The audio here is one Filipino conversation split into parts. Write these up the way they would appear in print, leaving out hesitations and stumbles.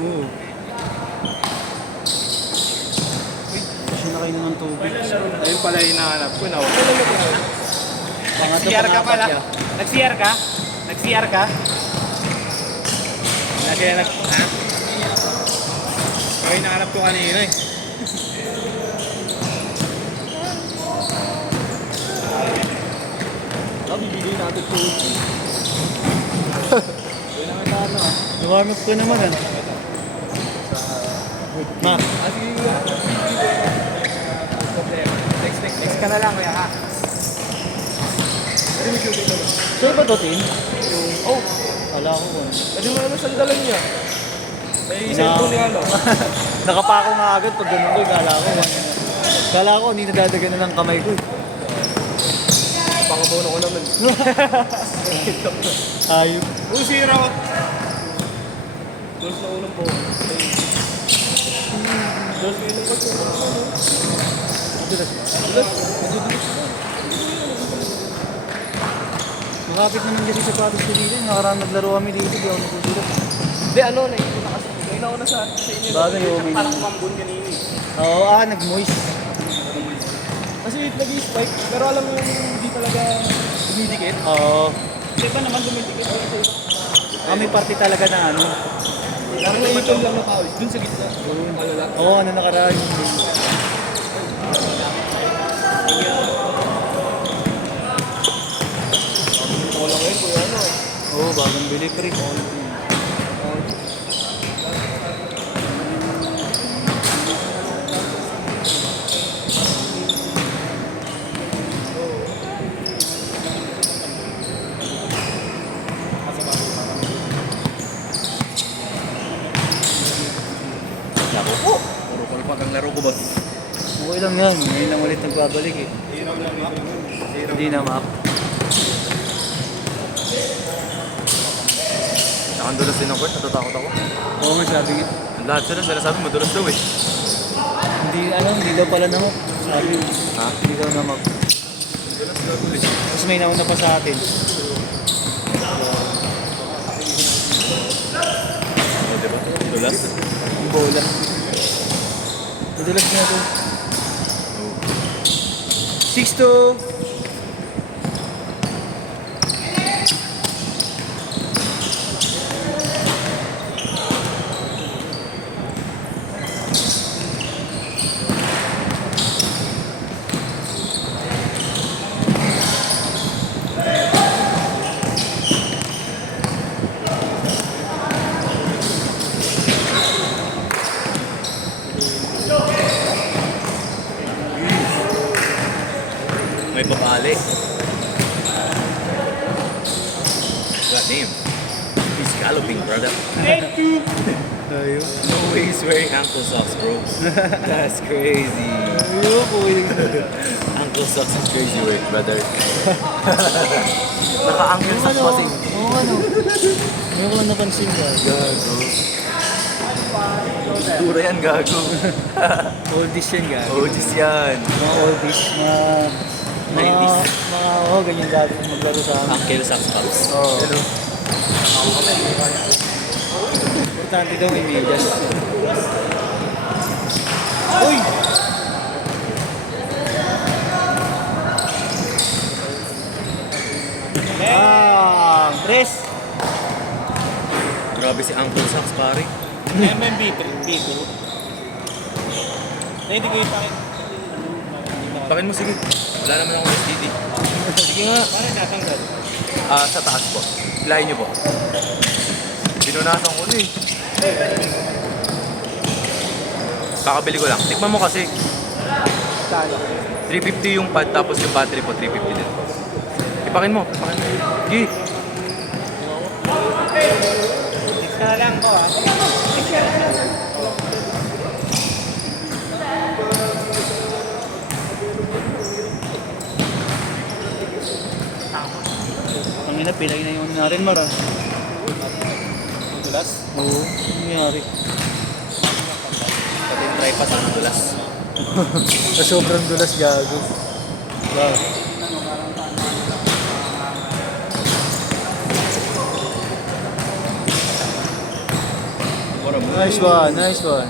Oo. Kasi nakainom ng tubig. Ayun pala yung hinahanap ko. Nag-CR ka pala. Nag-CR ka? Nag-CR ka? Kasi ha? Ayun hinahanap ko kanina eh. Bibigay natin tubig. Nawarm up ko naman ah. Map. Next ka na lang, kuya ha? Sa'yo ba to, Tim? Oh, Wala ko kung. pwede mo naman sandalan niya. May cellphone niya ano. Nakapako nga agad pag ganun ko. Kala ko, hindi nadadagan na ng kamay ko. Pangabono ko naman. Ayun. Uy, sira ko. Dos na ulam po. Dos na ulam po. Makapit naman kasi sa patos ko dito. Nakaraan naglaro kami dito. Di ako nagugulat. Hindi, ano, naikot na kasi. Nainaw na sa inyo. Bagay, may... Parang kumambun kanina eh. Oo, nag-moist. Kasi nag-spike, pero alam mo yung hindi talaga dumidikit. Oo. Sa iba naman dumidikit. May party talaga na ano. Parang naitol lang na pawis, dun sa gitna. Malala. Oo, ano nakaraan yung... Wala ngayon, kuya ano. Oo, bagong bili pre. Lako po. Puro palpak ang laro ko, boss. Okay lang yan. Ngayon lang ulit nagbabalik eh. Hindi na map. Nakandulas din ang court, natatakot ako. Oo nga sabi nga. Lahat sila, sinasabi madulas daw eh. Hindi daw pala na map. Sabi, Ha? hindi daw na map. Dulas daw ulit. Tapos may nauna pa sa atin. Oh, diba? Dulas. Ang bola. Madulas na ito. 6-2. May babali. God damn. He's galloping, brother. Ayun. No way he's wearing ankle socks, bro. That's crazy. Ayun po. Ankle socks is crazy work, brother. Naka-ankle socks kasi. Oo nga no. Ngayon ko lang napansin ka. Gago. Dura yan, gago. Oldies yan ga. OGs yan. Mga oldies. Ganyan dati maglaro sa amin. Ankle socks, pops. Oo. Importante daw may medyas. Uy! Tres! Grabe si ankle socks, pare. MMB3, B2. Na hindi ko ipakin. Pakin mo, sige. Wala naman akong STD. Sige nga. Paano natanggal? Sa taas po. Hilahin niyo po. Pinunasan ko na eh. Kakabili ko lang. Tikman mo kasi. Talo. 350 yung pad, tapos yung battery po, 350 din. Ipakin mo. Ipakin mo. Gi. Next ka na lang ko ha. Ang ina, pilay na yung narin mara. Dulas? Oo, ang nangyari. Pati yung try pa sa dulas. Sa sobrang dulas gago. Wow. Mura mo Nice one, nice one.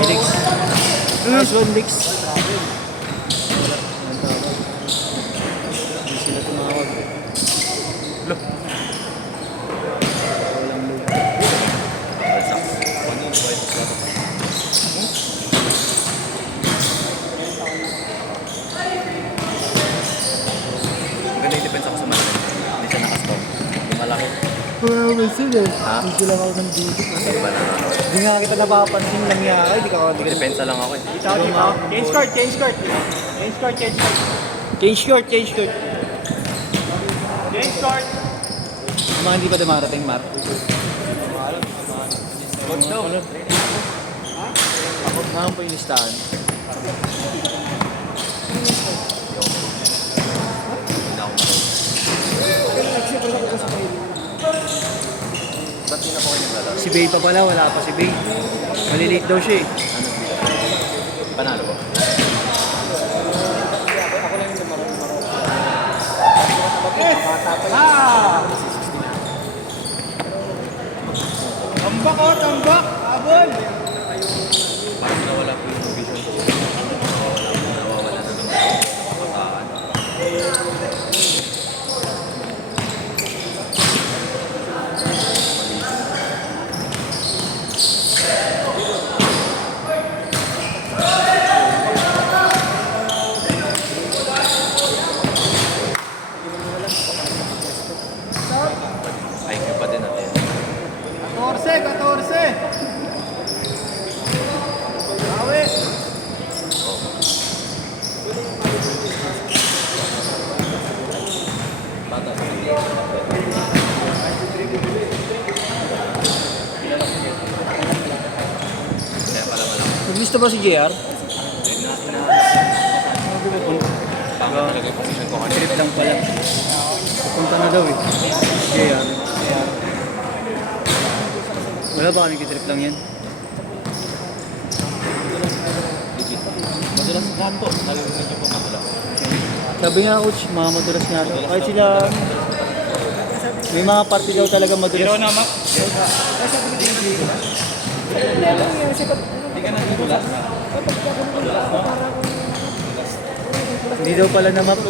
Felix. Nice one, Lix. Hindi sila tumawag. Look. Walang load. Maganda yung defense ako sa malaki. Hindi siya nakastop. Yung malaki. Well, sila. Ha? Hindi lang ako nandito. Hindi ba nakakawin? Hindi nga kita napapansin lang yaka. Hindi ka ako. Depensa lang ako eh. Dito, dito. Change court, change court. Change court, change court. Change court, change court. Change court. Yung mga hindi pa dumarating, Mark. Coach daw. Ako naman po yung listahan. Hindi ako ba't hindi na po kayo naglalaro? Si Bay pa pala, wala pa si Bay. Malilate daw siya eh. Ano? Panalo ba? Tambak oh, tambak. Abol. Parang nawala po yung vision ko. Nawawala na naman. Kapataan. IQ pa din natin. 14, 14. Awe. Bata. Kaya pala malaki. Gusto ba si JR? Yun na, Tama talaga yung position ko kanina. Trip lang pala. Pupunta na daw eh. JR. Wala ba kami trip lang yan? Legit. Madalas ganto. Narinig niyo po madalas. Sabi nga coach, mga madulas nga daw. Kahit sila, may mga party daw talaga madulas. Zero na, Mac. Hindi ka nagulat. Hindi daw pala na map.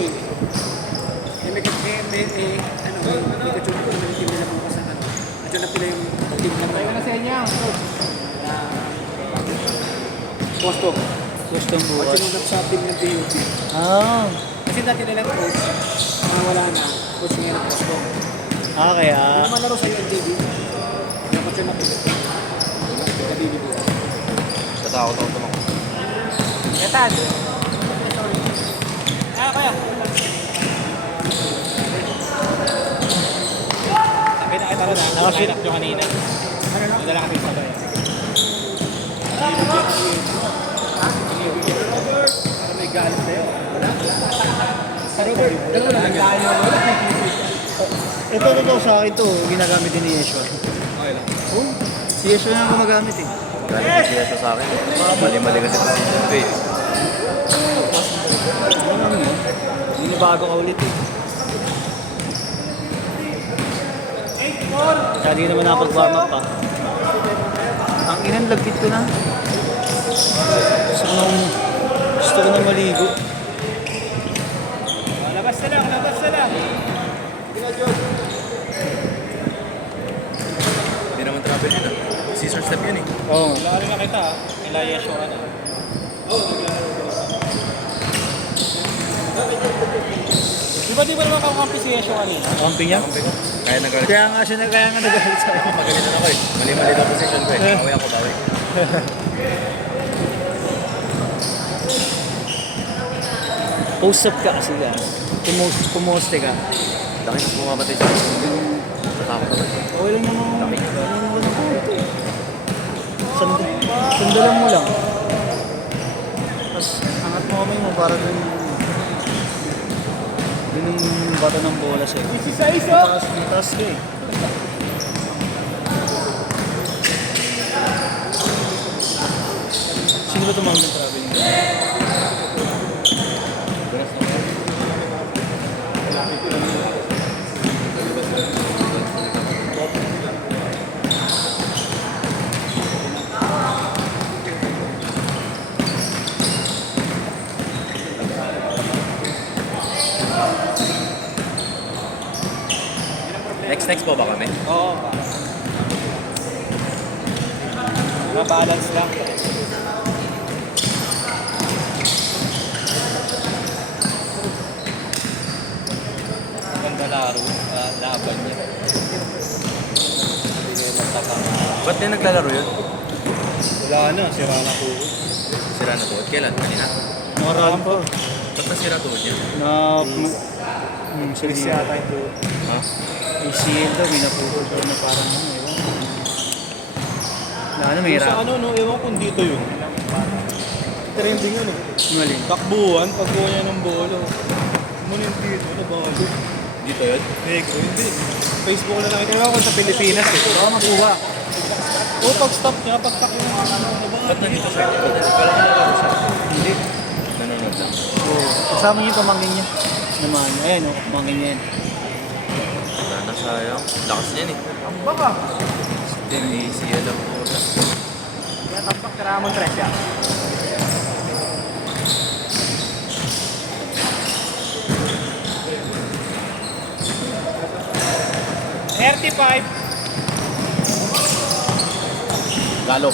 Tayo na sa inyo. Posto. Postong bukas. sa team ng DUP. Ah. Kasi dati nilang coach, wala na. Coach ngayon ang posto. Ah, kaya. Yung malaro sa UNJB, dapat siya napilit. Nabibili. Tatakot ako tumakot. Yatan. Ah, kaya. Sabi na kita rin na. Nakapit. Line up nyo kanina. Madala kami sa bayan. Para may galit sa'yo. Sa Robert, dalawa na nagdaan mo. Ito sa akin to, ginagamit din ni Yeshua. Okay lang. Oh, si Yeshua na gumagamit eh. Galing siya sa akin. Mali-mali kasi position ko eh. Ano naman yun? Binibago ka ulit eh. Kaya di naman nakapag-warm up pa. Ang inan, lagkit ko na. Gusto ko nang maligo. Labas na lang, labas na lang. Hindi naman travel yun ah. Scissor step yun eh. Oo. Wala rin nakita ah. Nila Yeshua na. Di ba naman kakampi si Yeshua kanina? Kampi niya? Kaya nagalit. Kaya nga nagalit sa akin. Magalitan ako eh. Mali-mali na position ko eh. Bawi ako, bawi. Post up ka kasi ka. Pumoste ka. Laki na bumabatay siya. Natakot naman. Okay lang naman. Sandalan mo lang. Tapos angat mo kamay mo para dun yung bata ng bola sa'yo. Isa iso! Mataas ka eh. Sino ba tumawag ng traveling? Next po ba kami? Oo. Na-balance lang. Ganda laro. Laban niya. Hindi na magtakang. Ba't din naglalaro yun? Wala na, sira na po. Sira na tuhod. Kailan? Kanina? Nakaraan pa. Ba't nasira tuhod niya? Na... Bilis yata ito. Ha? ACL daw, may naputol daw na parang ano, ewan. Na ano, may Sa hirap. ano, no, ewan kung dito yun. Trending yun eh. Malin. Takbuhan, pagkuha niya ng bolo. Munin dito, ano ba? Dito yun? Negro, hindi. Facebook na nakita ko sa Pilipinas eh. Baka makuha. Oo, pag-stop niya, pag-takbo ng ano ba? Ba't nandito siya? Kala ko nalaro siya. Hindi. Nanonood lang. Oo. Kasama niyo yung pamangkin niya. Naman. Ayan o, pamangkin niya yan. Wala na sayang. Lakas niyan eh. Ang baka. Still ACL lang po. Kaya tampak karamon tres yan. Galo.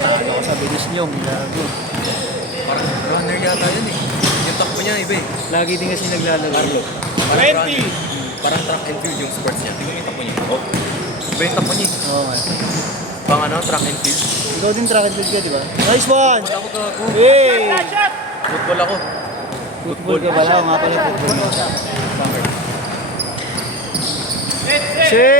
Ako sa bilis niyo, gago. Parang runner yata yun eh. Yung takbo niya iba eh. Lagi din kasi naglalaro. Parang runner. Parang track and field yung sports niya. Tingnan mo yung takbo niya. Oh. Iba yung takbo niya. Oo nga. Pang ano, track and field. Ikaw din track and field ka, di ba? Nice one! Ako gago. Hey! Football ako. Football ka pala, nga pala football. Summer. Shit!